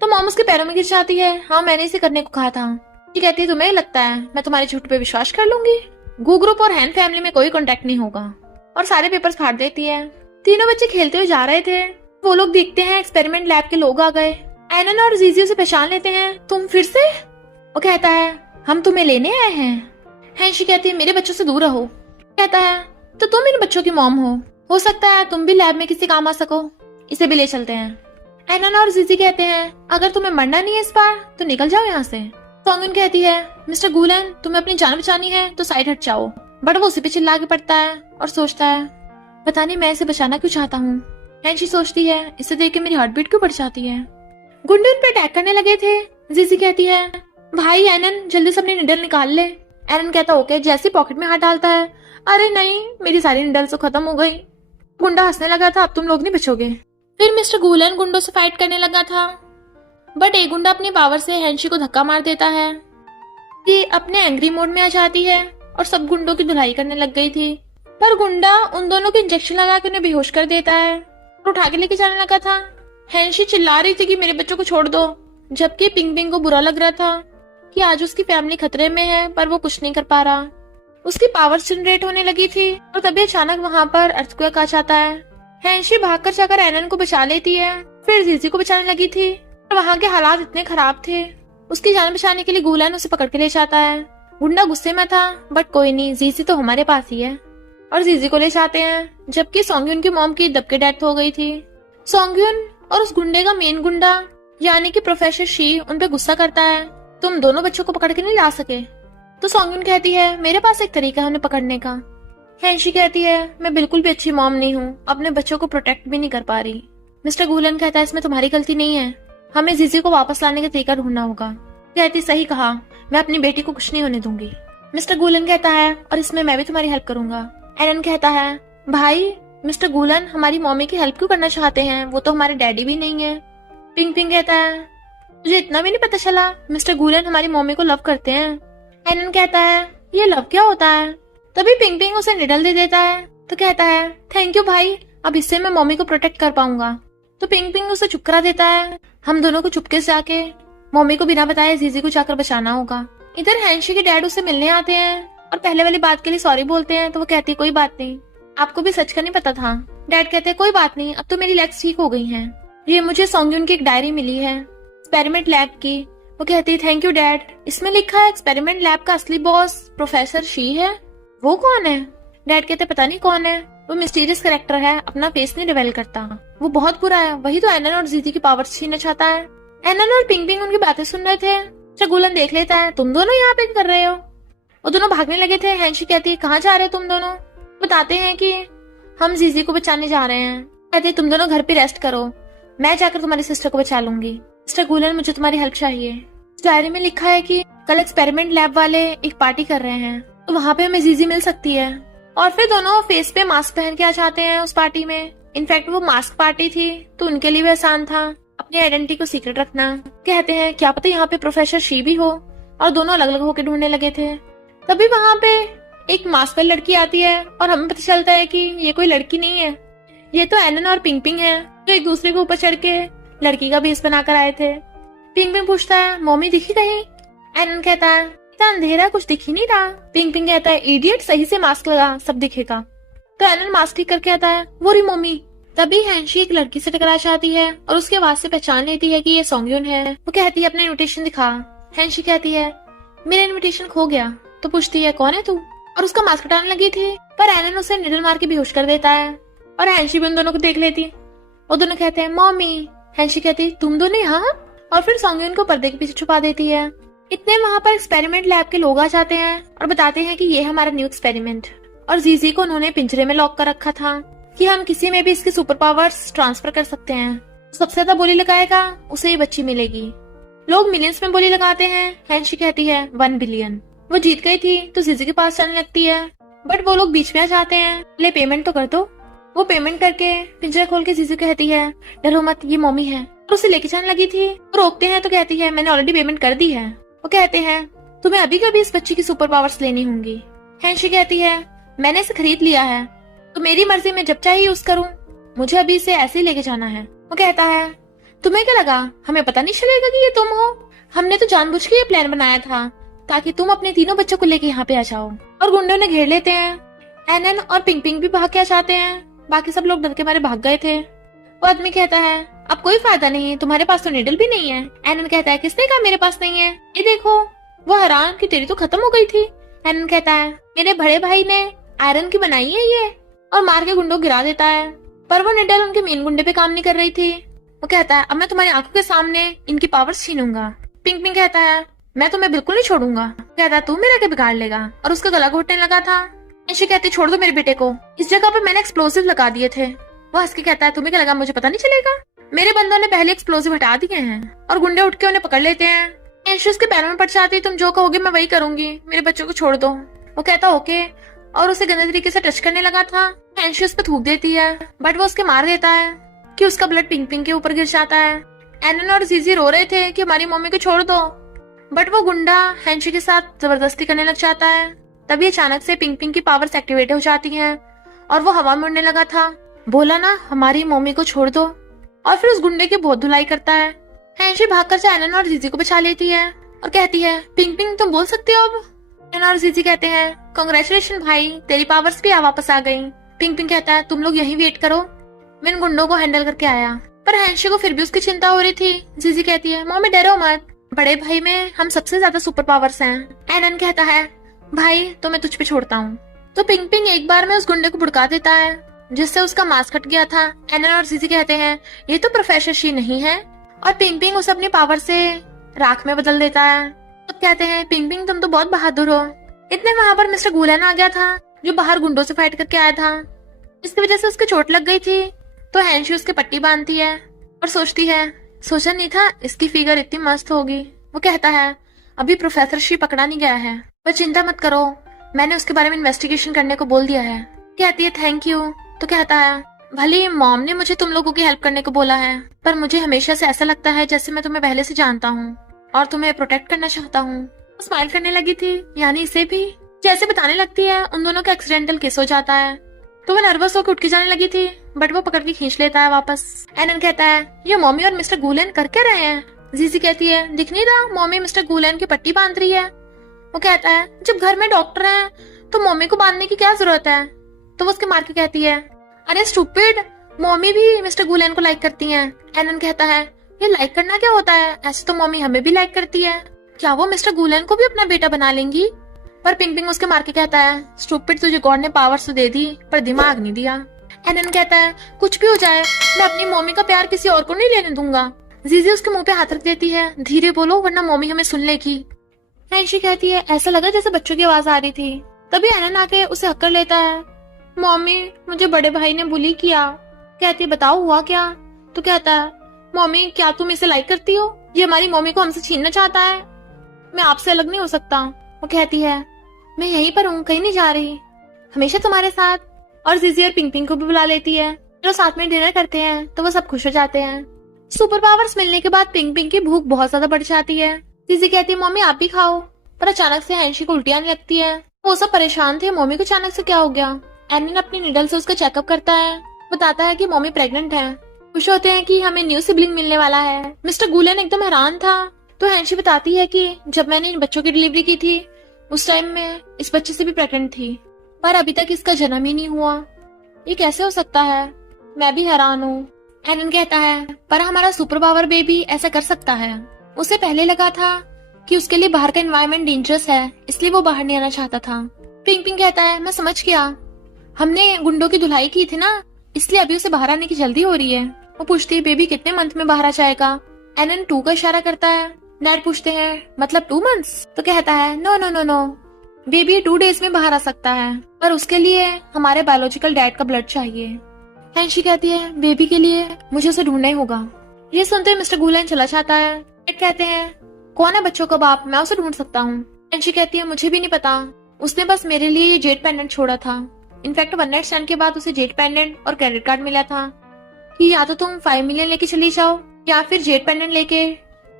तो मॉम उसके पैरों में गिर जाती है, हाँ मैंने इसे करने को कहा था। ये कहती है तुम्हें लगता है मैं तुम्हारे झूठ पे विश्वास कर लूंगी, गू ग्रुप और हैन फैमिली में कोई कॉन्टेक्ट नहीं होगा, और सारे पेपर्स फाड़ देती है। तीनों बच्चे खेलते हुए जा रहे थे, वो लोग देखते हैं एक्सपेरिमेंट लैब के लोग आ गए। एनन और जीजी उसे पहचान लेते हैं, तुम फिर से। वो कहता है हम तुम्हें लेने आए हैं। हैंशी कहती है मेरे बच्चों से दूर रहो। कहता है तो तुम इन बच्चों की मॉम हो सकता है तुम भी लैब में किसी काम आ सको, इसे भी ले चलते हैं। एनन और जीजी कहते हैं अगर तुम्हें मरना नहीं है इस बार तो निकल जाओ यहाँ से। सॉन्गिन कहती है मिस्टर गुलेन तुम्हें अपनी जान बचानी है तो साइड हट जाओ, बट वो उसी पे चिल्ला के पड़ता है और सोचता है पता नहीं मैं इसे बचाना क्यों चाहता हूँ। हैंशी सोचती है इसे देख के मेरी हार्ट बीट क्यों बढ़ जाती है। गुंडे उन पे अटैक करने लगे थे। जीजी कहती है भाई एनन जल्दी से अपनी निडल निकाल ले। एनन कहता ओके, जैसे पॉकेट में हाथ डालता है अरे नहीं मेरी सारी निडल तो खत्म हो गई। गुंडा हंसने लगा था अब तुम लोग नहीं बचोगे। फिर मिस्टर गुलेन गुंडों से फाइट करने लगा था, बट एक गुंडा अपनी पावर से हैंशी को धक्का मार देता है कि अपने एंग्री मोड में आ जाती है और सब गुंडों की धुलाई करने लग गई थी। पर गुंडा उन दोनों को इंजेक्शन लगा के उन्हें बेहोश कर देता है और उठा के लेके जाने लगा था। हैंशी चिल्ला रही थी कि मेरे बच्चों को छोड़ दो, जबकि पिंग पिंग को बुरा लग रहा था कि आज उसकी फैमिली खतरे में है, पर वो कुछ नहीं कर पा रहा। उसकी पावर जनरेट होने लगी थी और तभी अचानक वहाँ पर अर्थक्वेक आ जाता है। हैंशी भागकर जाकर एनन को बचा लेती है, फिर जीजी को बचाने लगी थी, और वहाँ के हालात इतने खराब थे उसकी जान बचाने के लिए गुलेन उसे पकड़ के ले जाता है। गुंडा गुस्से में था, बट कोई नहीं जीजी तो हमारे पास ही है, और जीजी को ले जाते हैं, जबकि सॉन्ग्यून की मॉम की दब के डेथ हो गई थी। सॉन्ग्यून और उस गुंडे का मेन गुंडा यानी कि प्रोफेसर शी उन पे गुस्सा करता है, तुम दोनों बच्चों को पकड़ के नहीं ला सके। तो सॉन्ग्यून कहती है मेरे पास एक तरीका है उन्हें पकड़ने का। हैंशी कहती है मैं बिल्कुल भी अच्छी मॉम नहीं हूँ, अपने बच्चों को प्रोटेक्ट भी नहीं कर पा रही। मिस्टर गुलेन कहता है इसमें तुम्हारी गलती नहीं है, हमें जीजी को वापस लाने का तरीका ढूंढना होगा। कहती सही कहा, मैं अपनी बेटी को कुछ नहीं होने दूंगी। मिस्टर गुलेन कहता है और इसमें मैं भी तुम्हारी हेल्प करूंगा। एनन कहता है भाई मिस्टर गुलेन हमारी मम्मी की हेल्प क्यों करना चाहते हैं, वो तो हमारे डैडी भी नहीं है। पिंग पिंग कहता है तुझे इतना भी नहीं पता चला मिस्टर गुलेन हमारी मम्मी को लव करते हैं। एनन कहता है ये लव क्या होता है। तभी पिंग पिंग उसे निडल दे देता है तो कहता है थैंक यू भाई, अब इससे मैं मम्मी को प्रोटेक्ट कर पाऊंगा। तो पिंग पिंग उसे चुप करा देता है। हम दोनों को चुपके से जाके मम्मी को बिना बताए जीजी को जाकर बचाना होगा। इधर हैंशी के डैड उसे मिलने आते हैं और पहले वाली बात के लिए सॉरी बोलते हैं, तो वो कहती है कोई बात नहीं, आपको भी सच का नहीं पता था। डैड कहते हैं कोई बात नहीं, अब तो मेरी लेग्स ठीक हो गई हैं। ये मुझे सॉन्गयून की एक डायरी मिली है एक्सपेरिमेंट लैब की। वो कहती है थैंक यू डैड, इसमें लिखा है एक्सपेरिमेंट लैब का असली बॉस प्रोफेसर शी है। वो कौन है? डैड कहते पता नहीं कौन है, वो मिस्टीरियस कैरेक्टर है, अपना फेस नहीं रिवील करता, वो बहुत बुरा है, वही तो एनन और जीजी की पावर छीनना चाहता है। एनन और पिंग पिंग उनकी बातें सुन रहे थे। शगुलन देख लेता है तुम दोनों यहाँ पे कर रहे हो। वो दोनों भागने लगे थे। हैंशी कहती है कहाँ जा रहे हो तुम दोनों? बताते हैं कि हम जीजी को बचाने जा रहे हैं। कहते तुम दोनों घर पे रेस्ट करो, मैं जाकर तुम्हारी सिस्टर को बचा लूंगी। मिस्टर गुलन मुझे तुम्हारी हेल्प चाहिए। डायरी में लिखा है कि कल एक्सपेरिमेंट लैब वाले एक पार्टी कर रहे हैं, तो वहाँ पे हमें जीजी मिल सकती है। और फिर दोनों फेस पे मास्क पहन के आ जाते हैं उस पार्टी में। इनफैक्ट वो मास्क पार्टी थी तो उनके लिए भी आसान था अपनी आइडेंटिटी को सीक्रेट रखना। कहते हैं क्या पता यहाँ पे प्रोफेसर शी भी हो, और दोनों अलग अलग होकर ढूंढने लगे थे। तभी वहाँ पे एक मास्क वाली लड़की आती है और हमें पता चलता है कि ये कोई लड़की नहीं है, ये तो एनन और पिंग पिंग है जो एक दूसरे के ऊपर चढ़ के लड़की का भेष बनाकर आए थे। पिंग पिंग पूछता है मम्मी दिखी कहीं? एनन कहता है इतना अंधेरा कुछ दिख ही नहीं रहा। पिंग पिंग कहता है इडियट, सही से मास्क लगा सब दिखेगा। तो एनन मास्क ठीक करके आता है वो रही मम्मी। तभी हैंशी एक लड़की से टकरा जाती है और उसके आवाज से पहचान लेती है कि ये सॉन्गयून है। वो कहती है अपना इन्विटेशन दिखा। हैंशी कहती है मेरा इन्विटेशन खो गया। तो पूछती है कौन है तू? और उसका मास्क हटाने लगी थी पर एनन उसे निडल मार के बेहोश कर देता है और हैंशी भी उन दोनों को देख लेती। वो दोनों कहते हैं मम्मी। हैंशी कहती तुम दोनों यहाँ? और फिर सॉन्गयून को पर्दे के पीछे छुपा देती है। इतने वहाँ पर एक्सपेरिमेंट लैब के लोग आ जाते हैं और बताते हैं कि ये हमारा न्यू एक्सपेरिमेंट, और जीजी को उन्होंने पिंजरे में लॉक कर रखा था कि हम किसी में भी इसके सुपर पावर्स ट्रांसफर कर सकते हैं। सबसे ज्यादा बोली लगाएगा उसे ही बच्ची मिलेगी। लोग मिलियंस में बोली लगाते हैं। हैंशी कहती है 1 बिलियन। वो जीत गई थी तो जीजी के पास जाने लगती है, बट वो लोग बीच में आ जाते हैं। ले पेमेंट तो कर दो। वो पेमेंट करके पिंजरा खोल के जीजी कहती है डरो मत, ये मम्मी है। और उसे लेके जाने लगी थी। वो रोकते हैं तो कहती है मैंने ऑलरेडी पेमेंट कर दी है। वो कहते हैं तुम्हें अभी कभी इस बच्ची की सुपर पावर्स लेनी होंगी। हैंशी कहती है मैंने इसे खरीद लिया है तो मेरी मर्जी में जब चाहे यूज करूँ, मुझे अभी इसे ऐसे ही लेके जाना है। वो कहता है तुम्हें क्या लगा हमें पता नहीं चलेगा कि ये तुम हो? हमने तो जानबूझ के ये प्लान बनाया था ताकि तुम अपने तीनों बच्चों को लेके यहाँ पे आ जाओ। और गुंडों ने घेर लेते हैं। एनन और पिंग पिंग भी भाग के आ जाते हैं। बाकी सब लोग डर के मारे भाग गए थे। वो आदमी कहता है अब कोई फायदा नहीं, तुम्हारे पास तो निडल भी नहीं है। एनन कहता है किसने कहा मेरे पास नहीं है, ये देखो। वो हैरान कि तेरी तो खत्म हो गई थी। एनन कहता है मेरे बड़े भाई ने आयरन की बनाई है ये, और मार के गुंडों गिरा देता है। पर वो निडल उनके मेन गुंडे पे काम नहीं कर रही थी। वो कहता है अब मैं तुम्हारी आंखों के सामने इनकी पावर्स छीनूंगा। पिंग पिंग कहता है मैं तुम्हें बिल्कुल नहीं छोड़ूंगा। कहता है तू मेरा क्या बिगाड़ लेगा, और उसका गला घोटने लगा था। ऐशी कहती छोड़ दो मेरे बेटे को, इस जगह पे मैंने एक्सप्लोसिव लगा दिए थे। वो हंस के कहता है तुम्हें क्या लगा मुझे पता नहीं चलेगा? मेरे बंदों ने पहले एक्सप्लोसिव हटा दिए हैं। और गुंडे उठ के उन्हें पकड़ लेते हैं। ऐशी उसके पैरों में पड़ जाती, तुम जो कहोगे मैं वही करूंगी, मेरे बच्चों को छोड़ दो। वो कहता ओके, और उसे गंदे तरीके से टच करने लगा था। हैंशी उस पर थूक देती है, बट वो उसके मार देता है कि उसका ब्लड पिंग पिंग के ऊपर गिर जाता है। एनन और जीजी रो रहे थे कि हमारी मम्मी को छोड़ दो, बट वो गुंडा हैंशी के साथ जबरदस्ती करने लग जाता है। तभी अचानक से पिंग पिंग की पावर्स एक्टिवेट हो जाती हैं और वो हवा में उड़ने लगा था। बोला ना हमारी मम्मी को छोड़ दो, और फिर उस गुंडे की बहुत धुलाई करता है। हैंशी भागकर से एनन और जीजी को बचा लेती है और कहती है पिंग पिंग तुम बोल सकते हो अब। एनन और जीजी कहते हैं कांग्रेचुलेशन भाई, तेरी पावर्स भी वापस आ गई। पिंग पिंग कहता है तुम लोग यहीं वेट करो, मैं इन गुंडों को हैंडल करके आया। पर हैंशी को फिर भी उसकी चिंता हो रही थी। जीजी कहती है मम्मी डरो मत, बड़े भाई में हम सबसे ज्यादा सुपर पावर्स हैं। एनन कहता है भाई तो मैं तुझ पे छोड़ता हूँ। तो पिंग पिंग एक बार में उस गुंडे को भुड़का देता है जिससे उसका मास्क हट गया था। एनन और जीजी कहते हैं ये तो प्रोफेसर शी नहीं है, और पिंग पिंग उसे अपनी पावर से राख में बदल देता है। तो कहते हैं पिंग पिंग तुम तो बहुत बहादुर हो। इतने वहां पर मिस्टर गुलन आ गया था जो बाहर गुंडों से फाइट करके आया था। इसकी वजह से उसके चोट लग गई थी। तो हैंशी उसके पट्टी बांधती है और सोचती है सोचा नहीं था इसकी फिगर इतनी मस्त होगी। वो कहता है अभी प्रोफेसर शी पकड़ा नहीं गया है, पर चिंता मत करो, मैंने उसके बारे में इन्वेस्टिगेशन करने को बोल दिया है। कहती है थैंक यू। तो कहता है भले मॉम ने मुझे तुम लोगों की हेल्प करने को बोला है, पर मुझे हमेशा से ऐसा लगता है जैसे मैं तुम्हें पहले से जानता हूँ और तुम्हें प्रोटेक्ट करना चाहता हूँ। स्माइल करने लगी थी, यानी इसे भी जैसे बताने लगती है उन दोनों का एक्सीडेंटल किस हो जाता है। तो वो नर्वस होकर उठ के जाने लगी थी, बट वो पकड़ के खींच लेता है वापस। एनन कहता है ये मम्मी और मिस्टर गुलेन कर क्या रहे हैं? जीजी कहती है दिख नहीं रहा, मम्मी मिस्टर गुलेन की पट्टी बांध रही है। वो कहता है जब घर में डॉक्टर हैं तो मम्मी को बांधने की क्या जरूरत है? तो वो उसके मार के कहती है अरे स्टूपिड, मम्मी भी मिस्टर गुलेन को लाइक करती हैं। एनन कहता है ये लाइक करना क्या होता है, ऐसे तो मम्मी हमें भी लाइक करती है, क्या वो मिस्टर गुलेन को भी अपना बेटा बना लेंगी? पर पिंग पिंग उसके मार के कहता है स्टूपिड, तुझे गॉड ने पावर्स तो दे दी पर दिमाग नहीं दिया। एनन कहता है कुछ भी हो जाए मैं अपनी मम्मी का प्यार किसी और को नहीं लेने दूंगा। जीजी उसके मुंह पे हाथ रख देती है, धीरे बोलो वरना मम्मी हमें सुन लेगी। हैंशी कहती है ऐसा लगा जैसे बच्चों की आवाज आ रही थी। तभी एनन आके उसे हक कर लेता है। मम्मी मुझे बड़े भाई ने बुली किया। कहती बताओ हुआ क्या? तो कहता है मम्मी क्या तुम इसे लाइक करती हो? ये हमारी मम्मी को हमसे छीनना चाहता है, मैं आपसे अलग नहीं हो सकता। वो कहती है मैं यहीं पर हूँ, कहीं नहीं जा रही, हमेशा तुम्हारे साथ। और जीजी और पिंग पिंग को भी बुला लेती है। जो साथ में डिनर करते हैं तो वो सब खुश हो जाते हैं। सुपर पावर्स मिलने के बाद पिंग पिंग की भूख बहुत ज्यादा बढ़ जाती है। जीजी कहती है मम्मी आप भी खाओ, पर अचानक से हैंशी को उल्टी आने लगती है। वो सब परेशान थे मम्मी को अचानक से क्या हो गया। एनन अपनी निडल से उसका चेकअप करता है, बताता है कि मम्मी प्रेग्नेंट है। खुश होते हैं कि हमें न्यू सिबलिंग मिलने वाला है। मिस्टर गुलेन एकदम हैरान था। तो हैंशी बताती है कि जब मैंने इन बच्चों की डिलीवरी की थी उस टाइम में इस बच्चे से भी प्रेग्नेंट थी, पर अभी तक इसका जन्म ही नहीं हुआ, ये कैसे हो सकता है? मैं भी हैरान हूँ। एनन कहता है पर हमारा सुपर पावर बेबी ऐसा कर सकता है। उसे पहले लगा था कि उसके लिए बाहर का एनवायरनमेंट डेंजरस है, इसलिए वो बाहर नहीं आना चाहता था। पिंग पिंग कहता है मैं समझ गया, हमने गुंडों की धुलाई की थी ना, इसलिए अभी उसे बाहर आने की जल्दी हो रही है। वो पूछती है बेबी कितने मंथ में बाहर आ जाएगा? एनन 2 का इशारा करता है। डैड पूछते हैं मतलब 2 मंथ्स? तो कहता है no no no no, baby 2 days में बाहर आ सकता है, पर उसके लिए हमारे बायोलॉजिकल डैड का ब्लड चाहिए। हैंशी कहती है बेबी के लिए मुझे उसे ढूंढना ही होगा। ये सुनते ही मिस्टर गुलेन चला जाता है। डैड कहते हैं कौन है बच्चों का बाप, मैं उसे ढूंढ सकता हूँ। हैंशी कहती है मुझे भी नहीं पता, उसने बस मेरे लिए ये जेट पेंडेंट छोड़ा था। इनफैक्ट 1 नाइट स्टैंड के बाद उसे जेट पेंडेंट और क्रेडिट कार्ड मिला था कि या तो तुम 5 मिलियन लेके चली जाओ या फिर जेट पेंडेंट लेके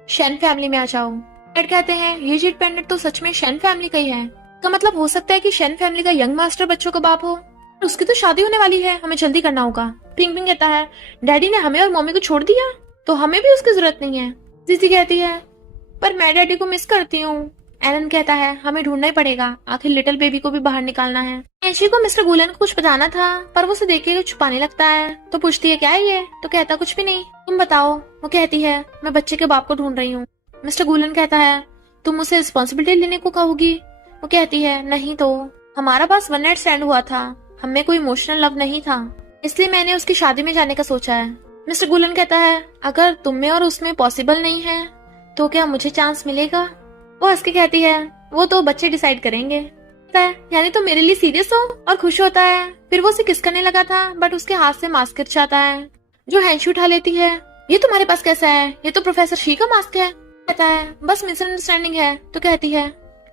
शेन फैमिली में आ जाओ। डैड कहते हैं ये जेट पेंडेंट तो सच में शेन फैमिली का ही है, तो मतलब हो सकता है कि शेन फैमिली का यंग मास्टर बच्चों का बाप हो। उसकी तो शादी होने वाली है, हमें जल्दी करना होगा। पिंग पिंग कहता है डैडी ने हमें और मम्मी को छोड़ दिया तो हमें भी उसकी जरूरत नहीं है। जीजी कहती है पर मैं डैडी को मिस करती हूँ। एलन कहता है हमें ढूंढना ही पड़ेगा, आखिर लिटिल बेबी को भी बाहर निकालना है। हैंशी को मिस्टर गुलेन को कुछ बताना था, पर वो उसे देख के छुपाने लगता है। तो पूछती है क्या है ये? तो कहता कुछ भी नहीं, तुम बताओ। वो कहती है मैं बच्चे के बाप को ढूंढ रही हूँ। मिस्टर गुलेन कहता है तुम उसे रिस्पॉन्सिबिलिटी लेने को कहोगी? वो कहती है नहीं तो, हमारा पास 1 नाइट स्टैंड हुआ था, हमें कोई इमोशनल लव नहीं था, इसलिए मैंने उसकी शादी में जाने का सोचा है। मिस्टर गुलेन कहता है अगर तुम में और उसमें पॉसिबल नहीं है तो क्या मुझे चांस मिलेगा? वो हंस के कहती है वो तो बच्चे डिसाइड करेंगे। यानी तुम मेरे लिए सीरियस हो? और खुश होता है। फिर वो उसे किस करने लगा था बट उसके हाथ से मास्क गिर जाता है, जो हैंशी उठा लेती है। ये तुम्हारे पास कैसा है? ये तो प्रोफेसर शी का मास्क है। कहता है बस मिसअंडरस्टैंडिंग है। तो कहती है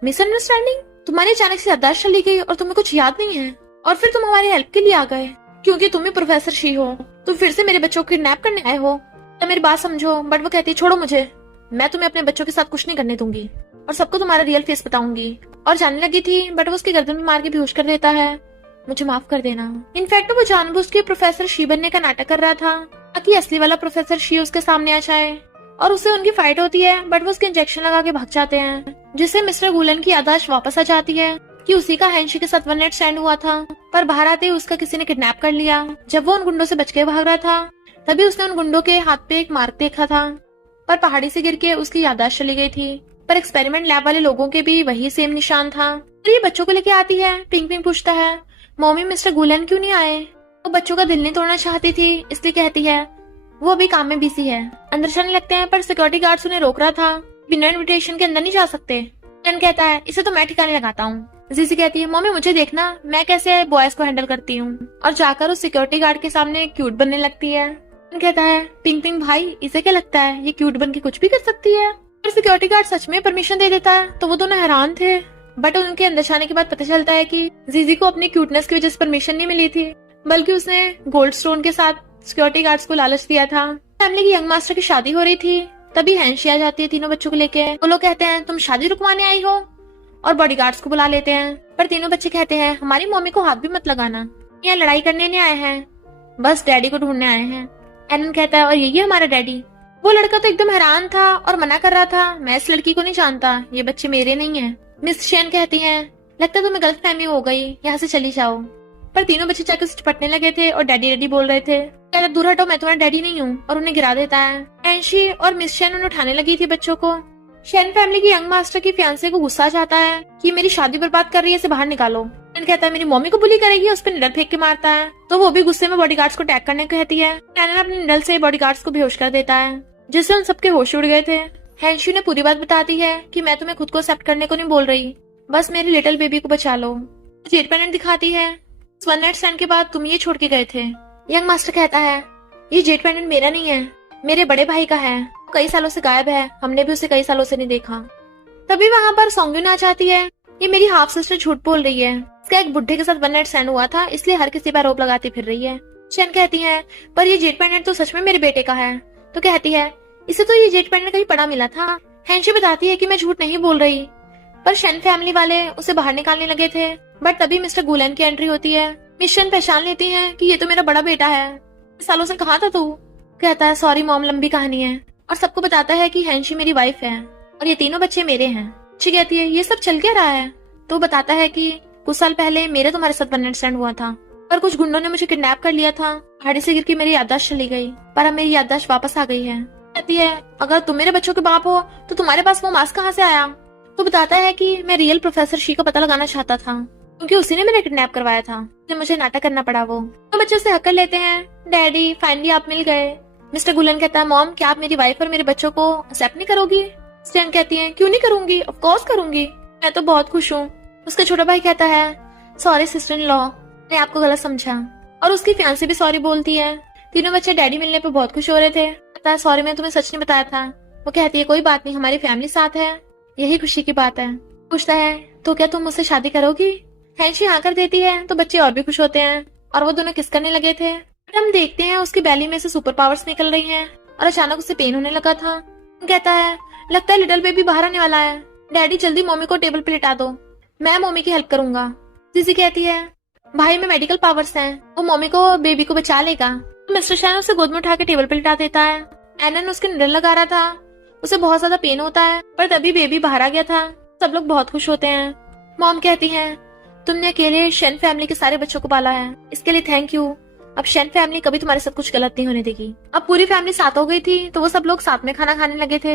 मिसअंडरस्टैंडिंग? तुम्हारी अचानक से याददाश्त चली गई और तुम्हें कुछ याद नहीं है, और फिर तुम हमारी हेल्प के लिए आ गए क्योंकि तुम ही प्रोफेसर शी हो। तुम फिर से मेरे बच्चों को किडनैप करने आए हो। तो मेरी बात समझो। बट वो कहती है छोड़ो मुझे, मैं तुम्हें अपने बच्चों के साथ कुछ नहीं करने दूंगी और सबको तुम्हारा रियल फेस बताऊंगी। और जाने लगी थी बट वो उसकी गर्दन में मार के बेहोश कर देता है। मुझे माफ कर देना। इनफैक्ट वो जानबूझ के प्रोफेसर शी बनने का नाटक कर रहा था ताकि असली वाला प्रोफेसर शी उसके सामने आ जाए और उससे उनकी फाइट होती है, बट वो उसके इंजेक्शन लगा के भाग जाते हैं, जिससे मिस्टर गुलेन की याददाश्त वापस आ जाती है कि उसी का हैंशी के साथ 1 नाइट स्टैंड हुआ था। पर बाहर आते ही उसका किसी ने किडनैप कर लिया। जब वो उन गुंडों से बच के भाग रहा था तभी उसने उन गुंडों के हाथ पे एक मार्क देखा था, पर पहाड़ी से गिर के उसकी याददाश्त चली गई थी। पर एक्सपेरिमेंट लैब वाले लोगों के भी वही सेम निशान था। तो ये बच्चों को लेके आती है। पिंग पिंग पूछता है मम्मी मिस्टर गुलेन क्यों नहीं आए? वो बच्चों का दिल नहीं तोड़ना चाहती थी, इसलिए कहती है वो अभी काम में बिजी है। अंदर जाने लगते हैं पर सिक्योरिटी गार्ड्स उन्हें रोक रहा था, बिना इन्विटेशन के अंदर नहीं जा सकते। टन कहता है इसे तो मैं ठिकाने लगाता हूँ। जीसी कहती है मम्मी मुझे देखना मैं कैसे बॉयज को हैंडल करती हूँ, और जाकर उस सिक्योरिटी गार्ड के सामने क्यूट बनने लगती है। कहता है पिंग पिंग भाई इसे क्या लगता है ये क्यूट बन के कुछ भी कर सकती है? पर सिक्योरिटी गार्ड सच में परमिशन दे देता है तो वो दोनों हैरान थे, बट उनके अंदर जाने के बाद पता चलता है कि जीजी को अपनी क्यूटनेस की वजह से परमिशन नहीं मिली थी, बल्कि उसने गोल्ड स्टोन के साथ सिक्योरिटी गार्ड्स को लालच दिया था। फैमिली की यंग मास्टर की शादी हो रही थी, तभी हैंशी आ जाती है तीनों बच्चों को लेके। वो लोग कहते हैं तुम शादी रुकवाने आई हो, और बॉडीगार्ड्स को बुला लेते हैं। पर तीनों बच्चे कहते हैं हमारी मम्मी को हाथ भी मत लगाना, यहाँ लड़ाई करने नहीं आए हैं, बस डैडी को ढूंढने आए हैं। एलन कहता है और यही है हमारा डैडी। वो लड़का तो एकदम हैरान था और मना कर रहा था, मैं इस लड़की को नहीं जानता, ये बच्चे मेरे नहीं है। मिस शेन कहती हैं लगता है तुम्हें गलतफहमी हो गई, यहाँ से चली जाओ। पर तीनों बच्चे जाकर उसे चपटने लगे थे और डैडी डैडी बोल रहे थे। कहता दूर हटो, मैं तुम्हारा डैडी नहीं हूँ, और उन्हें गिरा देता है। एंशी और मिस शेन उन्हें उठाने लगी थी बच्चों को। शेन फैमिली की यंग मास्टर की फियांसे को गुस्सा आ जाता है कि मेरी शादी बर्बाद कर रही है, इसे बाहर निकालो। शेन कहता है मेरी मम्मी को बुली करेगी, उस पर निडल फेंक के मारता है, तो वो भी गुस्से में बॉडीगार्ड्स को अटैक करने कहती है। टैनन अपने निडल से बॉडीगार्ड्स को बेहोश कर देता है, जिससे उन सबके होश उड़ गए थे। हेंशी ने पूरी बात बताती है कि मैं तुम्हें खुद को एक्सेप्ट करने को नहीं बोल रही, बस मेरी लिटिल बेबी को बचा लो। जेट पैनेट दिखाती है, वन नाइट स्टैंड के बाद तुम ये छोड़ के गए थे। यंग मास्टर कहता है ये जेट पैनेट मेरा नहीं है, मेरे बड़े भाई का है, कई सालों से गायब है, हमने भी उसे कई सालों से नहीं देखा। तभी वहाँ पर सोंग्यून आ जाती है, ये मेरी हाफ सिस्टर झूठ बोल रही है, इसका एक बुढ़े के साथ वन नाइट स्टैंड हुआ था, इसलिए हर किसी पर आरोप लगाती फिर रही है। शेन कहती है पर ये जेट पैनेट तो सच में मेरे बेटे का है। तो कहती है इसे तो ये जेट पैनेट कहीं पड़ा मिला था। हेंशी बताती है कि मैं झूठ नहीं बोल रही, पर शेन फैमिली वाले उसे बाहर निकालने लगे थे। बट तभी मिस्टर गुलेन की एंट्री होती है। मिस शेन पहचान लेती है कि ये तो मेरा बड़ा बेटा है, सालों से कहाँ था तू। कहता है सॉरी मॉम, लंबी कहानी है, और सबको बताता है कि हेंशी मेरी वाइफ है और ये तीनों बच्चे मेरे हैं। अच्छी कहती है ये सब चल क्या रहा है। तो बताता है कि कुछ साल पहले मेरे तुम्हारे साथ वन नाइट स्टैंड हुआ था, पर कुछ गुंडों ने मुझे किडनैप कर लिया था, पहाड़ी से गिर के मेरी याददाश्त चली गई, पर अब मेरी याददाश्त वापस आ गई है। कहती है अगर तुम मेरे बच्चों के बाप हो तो तुम्हारे पास वो मास्क कहाँ से आया। तो बताता है कि मैं रियल प्रोफेसर शी का पता लगाना चाहता था, क्योंकि उसी ने मेरे किडनैप करवाया था, तो मुझे नाटक करना पड़ा। वो तो बच्चे उसे हक कर लेते हैं, डैडी फाइनली आप मिल गए। मिस्टर गुलन कहता है मॉम क्या आप मेरी वाइफ और मेरे बच्चों को एक्सेप्ट नहीं करोगी। स्टैन कहती है क्यों नहीं करूंगी, ऑफ कोर्स करूंगी, मैं तो बहुत खुश हूँ। उसका छोटा भाई कहता है सॉरी सिस्टर इन लॉ, मैं आपको गलत समझा, और उसकी फियांसी भी सॉरी बोलती है। तीनों बच्चे डैडी मिलने पे बहुत खुश हो रहे थे। कहता है सॉरी मैं तुम्हें सच नहीं बताया था। वो कहती है कोई बात नहीं, हमारी फैमिली साथ है, यही खुशी की बात है। पूछता है तो क्या तुम मुझसे शादी करोगी। हेंशी हाँ कर देती है, तो बच्चे और भी खुश होते हैं और वो दोनों किस करने लगे थे। हम देखते हैं उसकी बैली में से सुपर पावर्स निकल रही हैं और अचानक उसे पेन होने लगा था। कहता है लगता है लिटिल बेबी बाहर आने वाला है, डैडी जल्दी मम्मी को टेबल पे लिटा दो, मैं मम्मी की हेल्प करूंगा। जीजी कहती है भाई में मेडिकल पावर्स हैं, वो मम्मी को बेबी को बचा लेगा। तो मिस्टर शैन उसे गोद में उठा के टेबल पे लिटा देता है। एनन उसके निडल लगा रहा था, उसे बहुत ज्यादा पेन होता है, पर तभी बेबी बाहर आ गया था। सब लोग बहुत खुश होते हैं। मॉम कहती है तुमने अकेले शेन फैमिली के सारे बच्चों को पाला है, इसके लिए थैंक यू। अब शेन फैमिली कभी तुम्हारे साथ कुछ गलत नहीं होने देगी। अब पूरी फैमिली साथ हो गई थी, तो वो सब लोग साथ में खाना खाने लगे थे।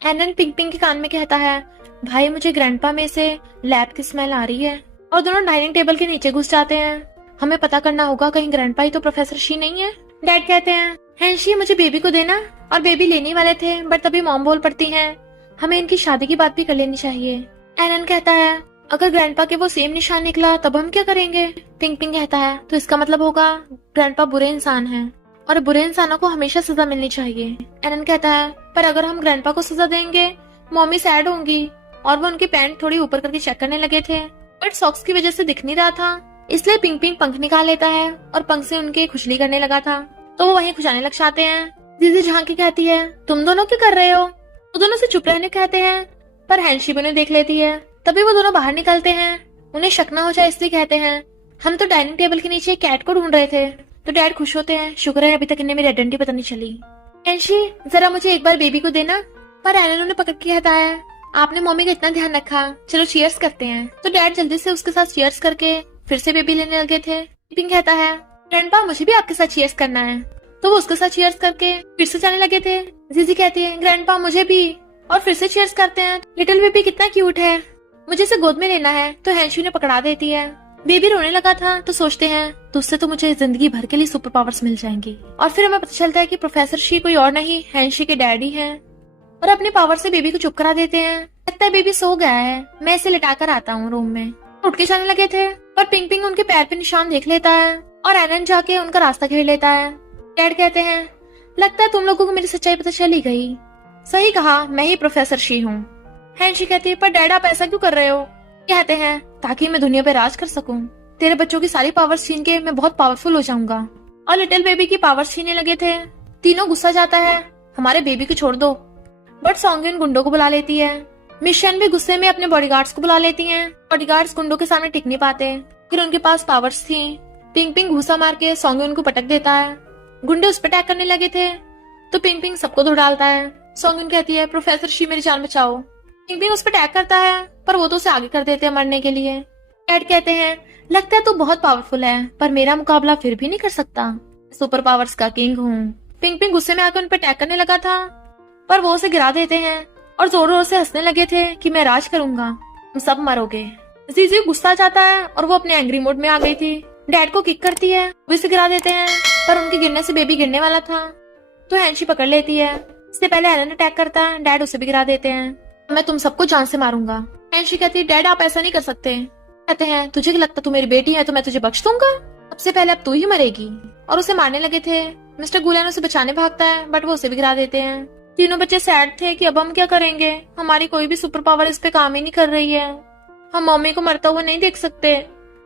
एनन पिंक पिंक के कान में कहता है भाई मुझे ग्रैंडपा में से लैब की स्मेल आ रही है, और दोनों डाइनिंग टेबल के नीचे घुस जाते हैं। हमें पता करना होगा कहीं ग्रैंडपा ही तो प्रोफेसर शी नहीं है। डैड कहते हैं हेंशी मुझे बेबी को देना, और बेबी लेने वाले थे, बट तभी मॉम बोल पड़ती हैं हमें इनकी शादी की बात भी कर लेनी चाहिए। एनन कहता है अगर ग्रैंडपा के वो सेम निशान निकला तब हम क्या करेंगे। पिंक पिंक कहता है तो इसका मतलब होगा ग्रैंडपा बुरे इंसान हैं और बुरे इंसानों को हमेशा सजा मिलनी चाहिए। एनन कहता है पर अगर हम ग्रैंडपा को सजा देंगे मम्मी सैड होंगी, और वो उनकी पैंट थोड़ी ऊपर करके चेक करने लगे थे, बट सॉक्स की वजह से दिख नहीं रहा था, इसलिए पिंक पिंक पंख निकाल लेता है और पंख से उनके खुजली करने लगा था, तो वो वहीं खुजाने लग जाते हैं। दीदी झांकी कहती है तुम दोनों क्या कर रहे हो। वो दोनों से चुप रहने कहते हैं, पर हेंशी उन्हें देख लेती है। तभी वो दोनों बाहर निकलते हैं, उन्हें शक ना हो जाए इसलिए कहते हैं हम तो डाइनिंग टेबल के नीचे कैट को ढूंढ रहे थे। तो डैड खुश होते हैं, शुक्र है अभी तक इन्हें मेरी आइडेंटिटी पता नहीं चली। हेंशी जरा मुझे एक बार बेबी को देना। पर एनन उन्हें पकड़ के कहता है आपने मम्मी का इतना ध्यान रखा, चलो चीयर्स करते हैं। तो डैड जल्दी से उसके साथ चीयर्स करके फिर से बेबी लेने लगे थे। पिंक कहता है ग्रैंडपा मुझे भी आपके साथ चीयर्स करना है, तो वो उसके साथ चीयर्स करके फिर से जाने लगे थे। जीजी कहती है ग्रैंडपा मुझे भी, और फिर से चीयर्स करते हैं। लिटिल बेबी कितना क्यूट है, मुझे इसे गोद में लेना है। तो हेंशी ने पकड़ा देती है। बेबी रोने लगा था, तो सोचते हैं तुझसे तो मुझे जिंदगी भर के लिए सुपर पावर्स मिल जाएंगी। और फिर हमें पता चलता है कि प्रोफेसर शी कोई और नहीं हेंशी के डैडी हैं, और अपने पावर से बेबी को चुप करा देते हैं। लगता है बेबी सो गया है, मैं इसे लिटाकर आता हूँ रूम में। उठ के जाने लगे थे, पर पिंक पिंक उनके पैर पे निशान देख लेता है और एनन जाके उनका रास्ता घेर लेता है। डैड कहते हैं लगता है तुम लोगों को मेरी सच्चाई पता चली गई। सही कहा, मैं ही प्रोफेसर शी हूँ। हेंशी कहती है पर डैड आप ऐसा क्यों कर रहे हो। कहते हैं ताकि मैं दुनिया पे राज कर सकूं, तेरे बच्चों की सारी पावर्स छीन के मैं बहुत पावरफुल हो जाऊंगा। और लिटिल बेबी की पावर्स छीनने लगे थे। तीनों गुस्सा जाता है, हमारे बेबी को छोड़ दो। बट सोंग्यून गुंडों को बुला लेती है। मिशन भी गुस्से में अपने बॉडीगार्ड्स को बुला लेती हैं। बॉडीगार्ड्स गुंडों के सामने टिक नहीं पाते, फिर उनके पास पावर्स थी। पिंक पिंक घूसा मार के सोंग्यून को पटक देता है। गुंडे उस पर अटैक करने लगे थे, तो पिंक पिंक सबको धो डालता है। सोंग्यून कहती है प्रोफेसर शी मेरी जान बचाओ। पिंक पिंक उस पर अटैक करता है, पर वो तो उसे आगे कर देते हैं मरने के लिए। डैड कहते हैं लगता है तू बहुत पावरफुल है, पर मेरा मुकाबला फिर भी नहीं कर सकता। सुपर पावर्स का किंग हूँ। पिंग पिंग गुस्से में आकर उन पर अटैक करने लगा था, पर वो उसे गिरा देते हैं और जोर जोर से हंसने लगे थे कि मैं राज करूंगा, तुम सब मरोगे। जीजी गुस्सा आ जाता है और वो अपने एंग्री मोड में आ गई थी। डैड को किक करती है, वो इसे गिरा देते हैं, पर उनके गिरने से बेबी गिरने वाला था तो हैंशी पकड़ लेती है। इससे पहले एलन अटैक करता है, डैड उसे भी गिरा देते हैं। मैं तुम सबको जान से मारूंगा। हैंशी कहती है डैड आप ऐसा नहीं कर सकते। कहते हैं तुझे क्या लगता तू मेरी बेटी है तो मैं तुझे बख्श दूंगा, सबसे पहले अब तू ही मरेगी। और उसे मारने लगे थे। मिस्टर गुलेन उसे बचाने भागता है, बट वो उसे भी गिरा देते हैं। तीनों बच्चे सैड थे कि अब हम क्या करेंगे, हमारी कोई भी सुपर पावर इस पे काम ही नहीं कर रही है, हम मम्मी को मरता हुआ नहीं देख सकते।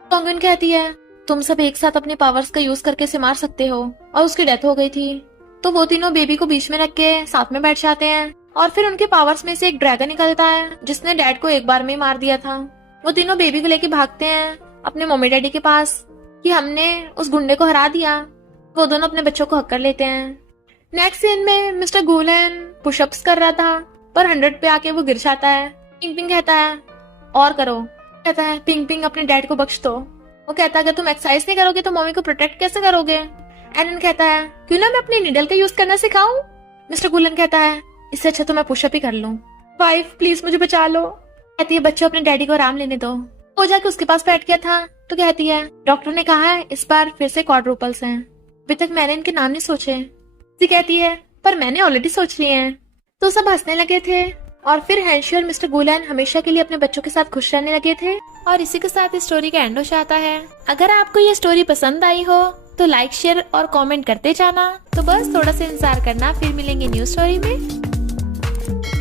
सोंगयुन कहती है तुम सब एक साथ अपने पावर्स का यूज करके इसे मार सकते हो, और उसकी डेथ हो गई थी। तो वो तीनों बेबी को बीच में रख के साथ में बैठ जाते हैं, और फिर उनके पावर्स में से एक ड्रैगन निकलता है जिसने डैड को एक बार में ही मार दिया था। वो तीनों बेबी को लेके भागते हैं अपने मम्मी डैडी के पास कि हमने उस गुंडे को हरा दिया। वो दोनों अपने बच्चों को हक कर लेते हैं। नेक्स्ट सीन में मिस्टर गुलेन पुशअप्स कर रहा था, पर 100 पे आके वो गिर जाता है। पिंग पिंग कहता है और करो। कहता है पिंग पिंग अपने डैड को बख्श दो। वो कहता है अगर तुम एक्सरसाइज नहीं करोगे तो मम्मी को प्रोटेक्ट कैसे करोगे। एलन कहता है क्यों ना मैं अपनी निडल का यूज करना सिखाऊं। मिस्टर गुलेन कहता है इससे अच्छा तो मैं पुशअप ही कर लूं। वाइफ प्लीज मुझे बचा लो। कहती है बच्चों अपने डैडी को आराम लेने दो। वो जाके उसके पास बैठ गया था तो कहती है डॉक्टर ने कहा है इस बार फिर से क्वाड्रुपल्स हैं, अभी तक मैंने इनके नाम नहीं सोचे। कहती है पर मैंने ऑलरेडी सोच लिए हैं। तो सब हंसने लगे थे, और फिर हैंशी और मिस्टर गुलेन हमेशा के लिए अपने बच्चों के साथ खुश रहने लगे थे। और इसी के साथ इस स्टोरी का एंड हो जाता है। अगर आपको ये स्टोरी पसंद आई हो तो लाइक शेयर और कमेंट करते जाना। तो बस थोड़ा सा इंतजार करना, फिर मिलेंगे न्यू स्टोरी में।